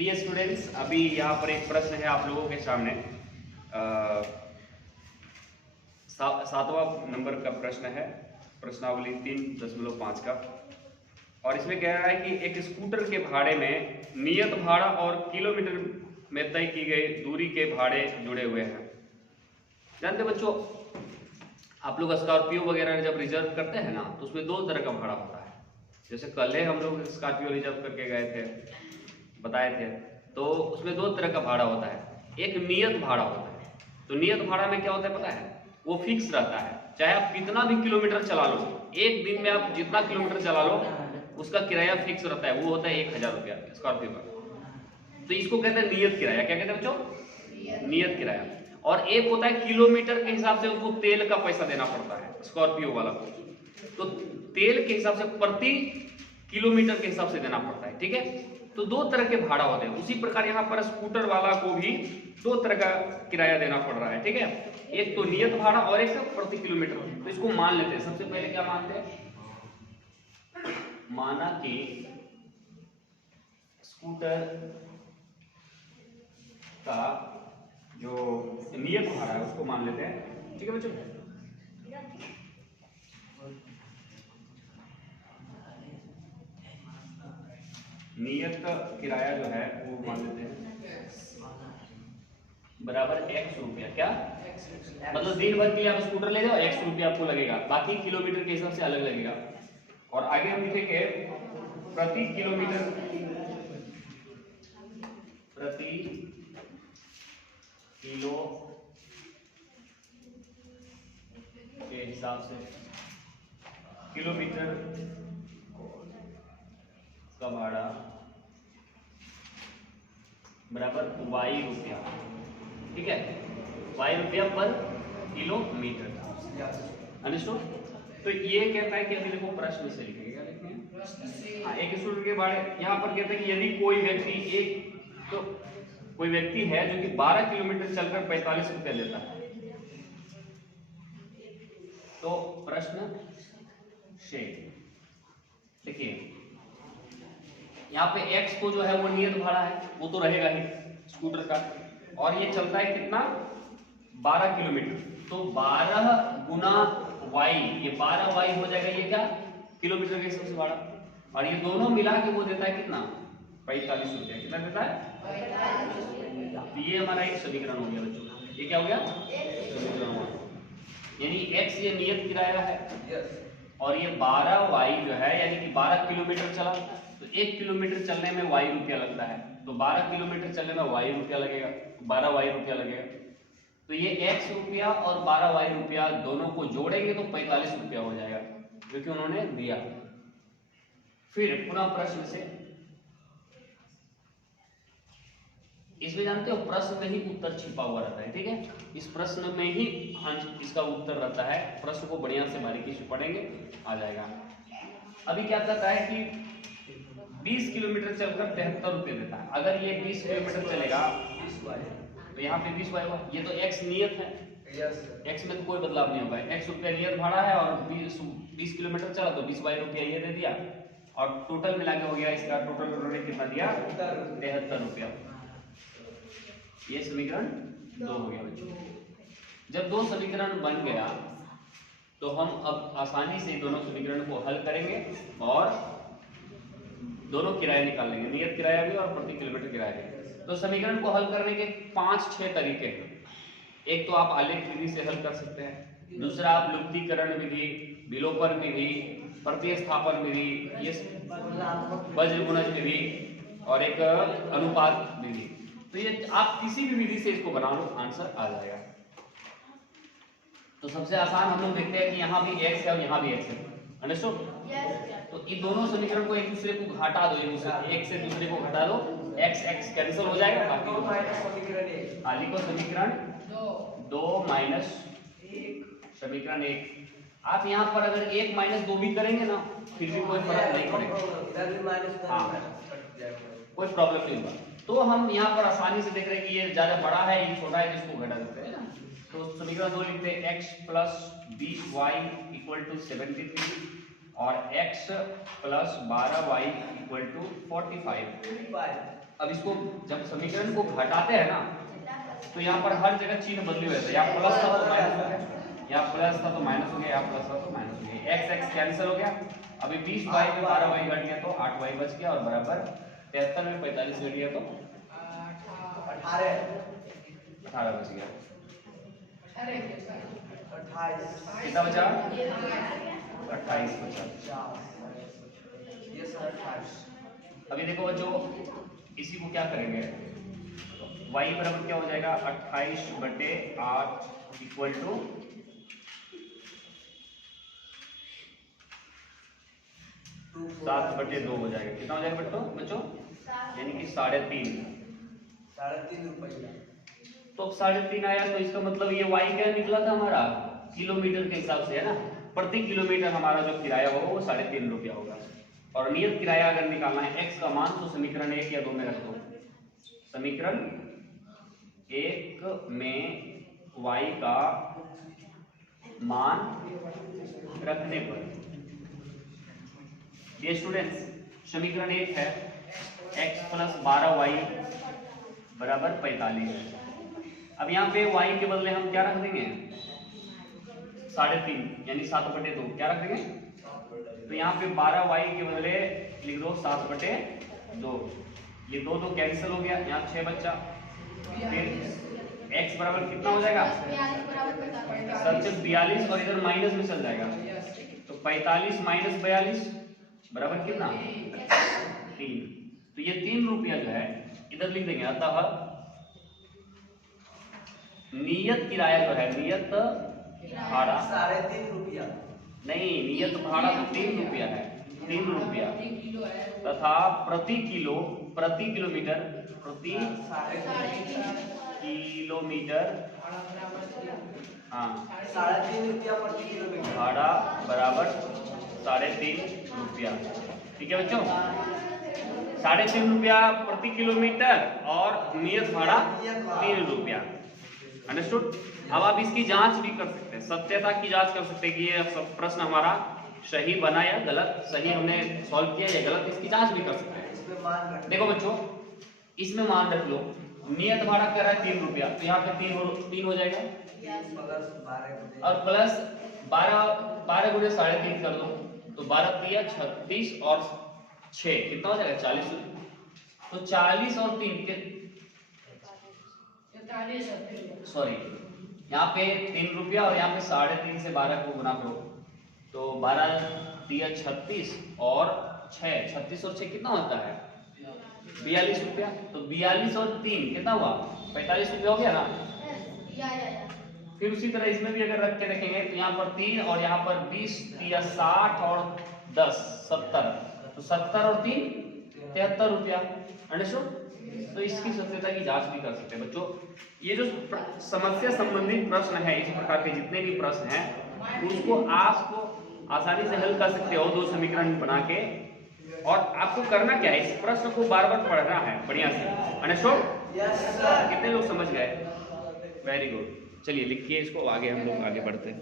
Dear students, अभी यहाँ पर एक प्रश्न है आप लोगों के सामने। सातवां नंबर का प्रश्न है, प्रश्नावली 3.5 का। और इसमें कह रहा है कि एक स्कूटर के भाड़े में नियत भाड़ा और किलोमीटर में तय की गई दूरी के भाड़े जुड़े हुए हैं। जानते बच्चों, आप लोग स्कॉर्पियो वगैरह जब रिजर्व करते हैं ना, तो उसमें 2 तरह का भाड़ा होता है। जैसे कल हम लोग स्कॉर्पियो रिजर्व करके गए थे, बताए थे, तो उसमें 2 तरह का भाड़ा होता है। एक नियत भाड़ा होता है। तो नियत भाड़ा में क्या होता है पता है? वो फिक्स रहता है, चाहे आप कितना भी किलोमीटर चला लो, एक दिन में आप जितना किलोमीटर चला लो उसका किराया फिक्स रहता है। वो होता है 1000 रुपया स्कॉर्पियो का। तो इसको कहते हैं नियत किराया। क्या कहते हैं बच्चों? नियत किराया। और एक होता है किलोमीटर के हिसाब से उनको तेल का पैसा देना पड़ता है स्कॉर्पियो वाला को। तो तेल के हिसाब से प्रति किलोमीटर के हिसाब से देना पड़ता है, ठीक है। तो 2 तरह के भाड़ा होते हैं। उसी प्रकार यहाँ पर स्कूटर वाला को भी 2 तरह का किराया देना पड़ रहा है, ठीक है। एक तो नियत भाड़ा और एक प्रति किलोमीटर। तो इसको मान लेते हैं। सबसे पहले क्या मानते हैं? माना कि स्कूटर का जो नियत भाड़ा है उसको मान लेते हैं, ठीक है बच्चों। नियत किराया जो है वो मान लेते हैं बराबर x रुपया। क्या मतलब दिन भर के लिए आप स्कूटर ले जाओ, x रुपया आपको लगेगा, बाकी किलोमीटर के हिसाब से अलग लगेगा। और आगे हम लिखेंगे प्रति किलोमीटर, प्रति किलो के हिसाब से किलोमीटर का भाड़ा बराबर y रुपया, ठीक है। y रुपया पर किलोमीटर। अंडरस्टूड? तो ये कहता है कि अभी देखो प्रश्न से लिखेंगे, क्या लिखेंगे? हाँ, एक स्कूटर के बारे यहाँ पर कहते हैं कि यदि कोई व्यक्ति है जो कि 12 किलोमीटर चलकर 45 रुपया लेता है, तो प्रश्न से देखिए यहाँ पे x को जो है वो नियत भाड़ा है, वो तो रहेगा ही स्कूटर का। और ये चलता है कितना? 12 किलोमीटर। तो 12 गुना y, ये 12y हो जाएगा। ये क्या? किलोमीटर के हिसाब से भाड़ा। और ये दोनों मिला के वो देता है कितना? 45 रुपया। कितना देता है? 45। तो ये हमारा एक समीकरण हो गया बच्चों। ये क्या हो गया? समीकरण हो गया। यानी x ये नियत किराया है और ये 12y जो है, यानी कि 12 किलोमीटर चला तो 1 किलोमीटर चलने में y रुपया लगता है। तो 12 किलोमीटर चलने में y रुपया लगेगा, 12y रुपया लगेगा। तो ये x रुपया और 12y रुपया दोनों को जोड़ेंगे तो 45 रुपया हो जाएगा, जो कि उन्होंने दिया। फिर पुनः प्रश्न से, इसमें जानते हो प्रश्न में ही उत्तर छिपा हुआ रहता है, ठीक है। इस प्रश्न में ही इसका उत्तर रहता है। प्रश्न को बढ़िया से बारीकी से पढ़ेंगे, आ जाएगा। अभी क्या कहता है कि 20 किलोमीटर चलकर 73 रुपये देता है। अगर ये 20 किलोमीटर चलेगा तो यहाँ पे 20y हुआ। ये तो x नियत है, x में तो कोई बदलाव नहीं होगा। x रुपया नियत भाड़ा है और 20 किलोमीटर चला तो 20y रुपया ये दे दिया। और टोटल मिला के हो गया इसका टोटल उन्होंने कितना दिया? 73 रुपया। ये समीकरण 2 हो गया बच्चों। जब 2 समीकरण बन गया तो हम अब आसानी से दोनों समीकरण को हल करेंगे और दोनों किराए निकाल लेंगे, नियत किराया भी और प्रति किलोमीटर किराया भी। तो समीकरण को हल करने के 5-6 तरीके हैं। एक तो आप आलेख विधि से हल कर सकते हैं, दूसरा आप लुप्तीकरण विधि, विलोपन विधि, प्रतिस्थापन विधि, ये वज्र गुणज विधि और एक अनुपात विधि। तो ये आप किसी भी विधि से इसको बना लो, आंसर आ जाएगा। तो सबसे आसान हम लोग देखते हैं कि यहाँ भी x है और यहाँ भी x है। अंडरस्टूड? तो इन दोनों समीकरण को एक दूसरे को घटा दो, एक से दूसरे को घटा दो, x x कैंसिल हो जाएगा। बाकी लिखो समीकरण 2 माइनस समीकरण 1। आप यहाँ पर अगर 1 माइनस 2 भी करेंगे ना, फिर भी कोई फर्क नहीं पड़ेगा। हाँ, कोई प्रॉब्लम नहीं होगा। तो हम यहाँ पर आसानी से देख रहे हैं कि ये ज्यादा बड़ा है, ये छोटा है, जिसको घटा देते हैं ना। तो समीकरण 2 लिखते हैं x plus 20y equal to 73 और x plus 12y equal to 45। अब इसको जब समीकरण को घटाते हैं ना तो यहाँ पर हर जगह चिन्ह बदले हुए थे, यहाँ प्लस था तो माइनस हो गया, यहाँ प्लस था तो माइनस हो गया, यहाँ प्लस था तो माइनस हो गया, x कैंसिल हो गया। अभी 20y में 12y घट गया तो 8y बच गया और बराबर 73 में 45 घट गया तो 18 बच गया। कितना बचा? 28 बचा। अभी देखो बच्चों इसी को क्या करेंगे, y बराबर क्या हो जाएगा 28/8 इक्वल टू 7/2 हो जाएगा। कितना हो जाएगा बच्चों? यानी कि 3.5 रुपया। तो अब 3.5 आया तो इसका मतलब ये y क्या निकला था हमारा किलोमीटर के हिसाब से, है ना। प्रति किलोमीटर हमारा जो किराया होगा वो 3.5 रुपया होगा। और नियत किराया अगर निकालना है x का मान तो समीकरण 1 या 2 में रख दो। समीकरण 1 में y का मान रखने पर, ये स्टूडेंट्स समीकरण 1 है x प्लस 12y बराबर 45। अब यहाँ पे y के बदले हम क्या रख देंगे 3.5 यानी 7/2 क्या रख देंगे। तो यहाँ पे 12y के बदले लिख दो 7/2। ये 2 कैंसिल हो गया, यहाँ 6 बच्चा। फिर x बराबर कितना हो जाएगा 42 और इधर माइनस में चल जाएगा तो 45 माइनस 42 बराबर कितना 3। तो ये 3 रुपया जो है इधर लिख देंगे। अतः नियत किराया जो है, नियत भाड़ा 3.5 रुपया नहीं, नियत भाड़ा तो 3 रुपया है, 3 रुपया तथा प्रति किलोमीटर हाँ 3.5 रुपया प्रति किलोमीटर भाड़ा बराबर 3.5 रुपया। ठीक है बच्चों, 3.5 रुपया प्रति किलोमीटर और नियत भाड़ा 3 रुपया। अंडरस्टूड। अब आप इसकी जांच भी कर सकते हैं, सत्यता की जांच कर सकते हैं कि ये सब प्रश्न हमारा सही बना या गलत, सही हमने सॉल्व किया या गलत, इसकी जांच भी कर सकते हैं। देखो बच्चों इसमें मान रख लो नियत भाड़ा क्या रहा है 3 रुपया, तो यहाँ पे 3 हो जाएगा और प्लस 12 गुणे 3.5 कर दो तो 12 3 36 और 6 कितना हो जाएगा 40। तो 40 और 3 के सॉरी यहाँ पे 3 रुपया और यहाँ पे 3.5 से 12 को गुना करो तो 12 3 36 और 36 और 6 कितना होता है 42 रुपया। तो 42 और 3 कितना हुआ 45 रुपया हो गया ना। फिर उसी तरह इसमें भी अगर रख के रखेंगे तो यहाँ पर 3 और यहाँ पर 20 3 60 और 10 70 तो 70 और 3 73 रुपया। अंडरस्टूड। तो इसकी सत्यता की जांच भी कर सकते हैं बच्चों। ये जो समस्या संबंधित प्रश्न है, इस प्रकार के जितने भी प्रश्न हैं उसको आपको आसानी से हल कर सकते हो 2 समीकरण बना के। और आपको करना क्या है इस प्रश्न को बार बार पढ़ना है बढ़िया से। अंडरस्टूड। कितने लोग समझ गए? Very good. चलिए लिखिए इसको, आगे हम लोग आगे बढ़ते हैं।